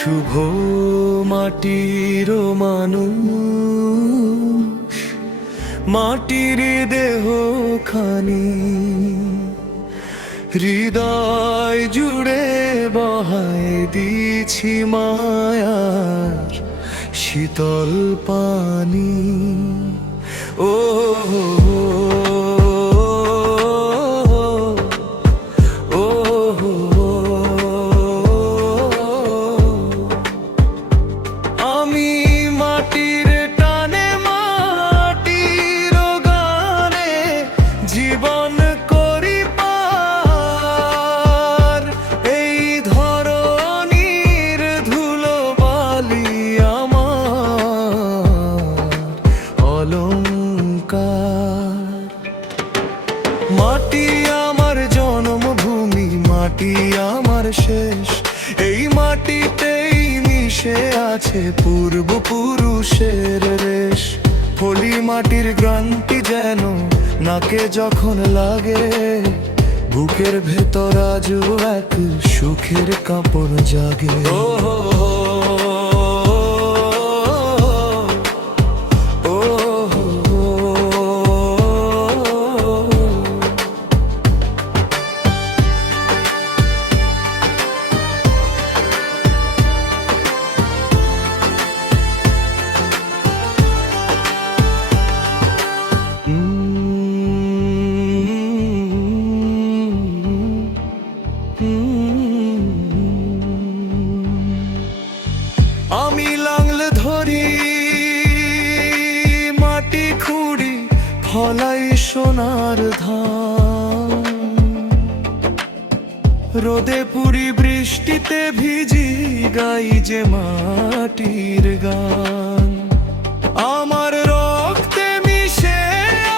শুভ মাটির মানুষ, মাটির দেহ খানি হৃদয় জুড়ে বহায় দিছি মায়ার শীতল পানি। ও আমি মাটির টানে মাটির গানে জীবন করি পার। এই ধরনীর ধুলো বালি আমার অলংকার। মাটি আমার জন্মভূমি, মাটি আমার শেষ, এই মাটিতেই মিশে আছে পূর্বপুরুষের রেশ। ফলি মাটির গ্রান্তি যেন নাকে যখন লাগে, বুকের ভেতর আজও এক সুখের কাপড় জাগে। আমি লাঙল ধরি মাটি খুঁড়ি ফলাই সোনার ধান। রোদে পুরি বৃষ্টিতে ভিজি গাই যে মাটির গান। আমার রক্তে মিশে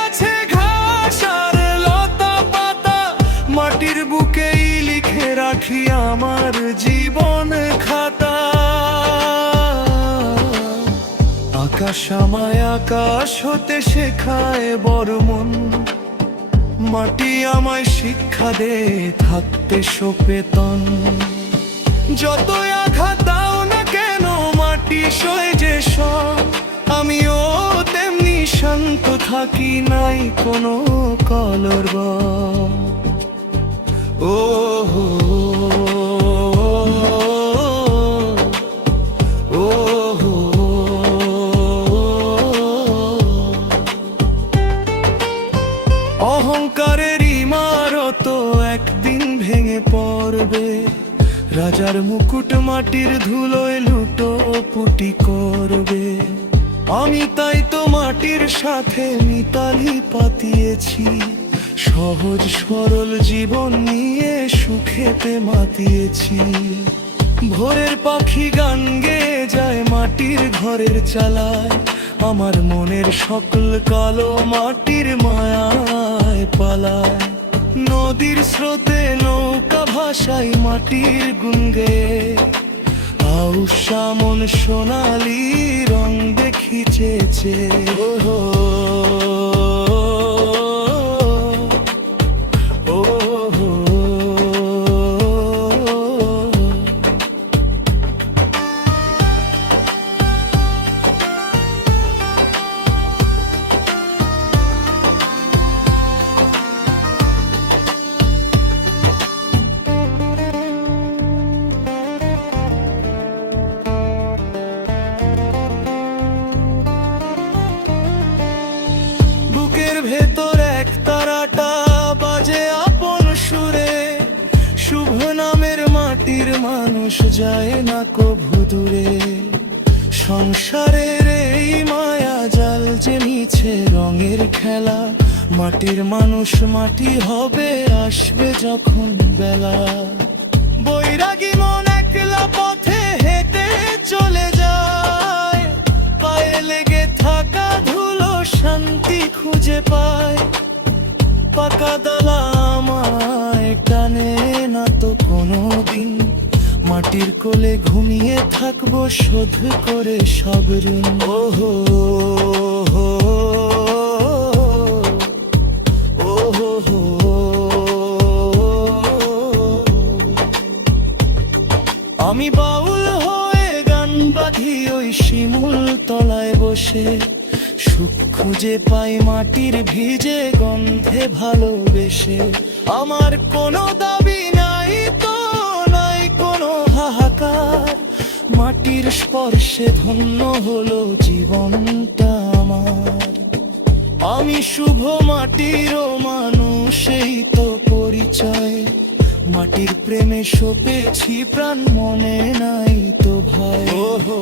আছে ঘাস আর লতা পাতা, মাটির বুকেই লিখে রাখি আমার জীবন খাতা। আকাশ আমায় আকাশ হতে শেখায় বড় মন, মাটি আমায় শিক্ষা দে থাকতে সচেতন। যতই আঘাত দাও না কেন মাটি সয়ে যে সব, আমিও তেমনি শান্ত থাকি, নাই কোনো কলরব। ও অহংকারের ইমারত একদিন ভেঙে পড়বে, রাজার মুকুট মাটির ধুলোয় লুটো পুটি করবে। আমি তাই তো মাটির সাথে মিতালি পাতিয়েছি, সহজ সরল জীবন নিয়ে সুখেতে মাতিয়েছি। ভোরের পাখি গান গেয়ে যায় মাটির ঘরের চালায়, আমার মনের সকল কালো মাটির মায়ায় পালায়। নদীর স্রোতে নৌকা ভাসাই মাটির গুণ গেয়ে, আউশা মন সোনালি রং দেখি চেয়েছে। ভেতর এক তারাটা বাজে আপন সুরে, শুভ নামের মাটির মানুষ যায় না কভু দূরে। সংসারের এই মায়া জাল যে মিছে রঙের খেলা, মাটির মানুষ মাটি হবে আসবে যখন বেলা। বৈরাগী মন একলা পথে হেঁটে চলে যায়, পায়ে লেগে থাকা ধুলো শান্তি খুঁজে পায়। পাকা দালা আমায় টানে না তো কোনো দিন, মাটির কোলে ঘুমিয়ে থাকবো শোধ করে সব ঋণ। ওহো আমি বাউল হয়ে ওই শিমুল তলায় বসে, সুখ খুঁজে পাই মাটির ভিজে গন্ধে ভালোবেসে। আমার কোনো দাবি নাই তো নাই কোনো হাহাকার, মাটির স্পর্শে ধন্য হলো জীবনটা আমার। আমি শুভ মাটিরও মানুষ, এই তো পরিচয়, মাটির প্রেমে সপেছি প্রাণ, মনে নাই তো ভয়। ওহো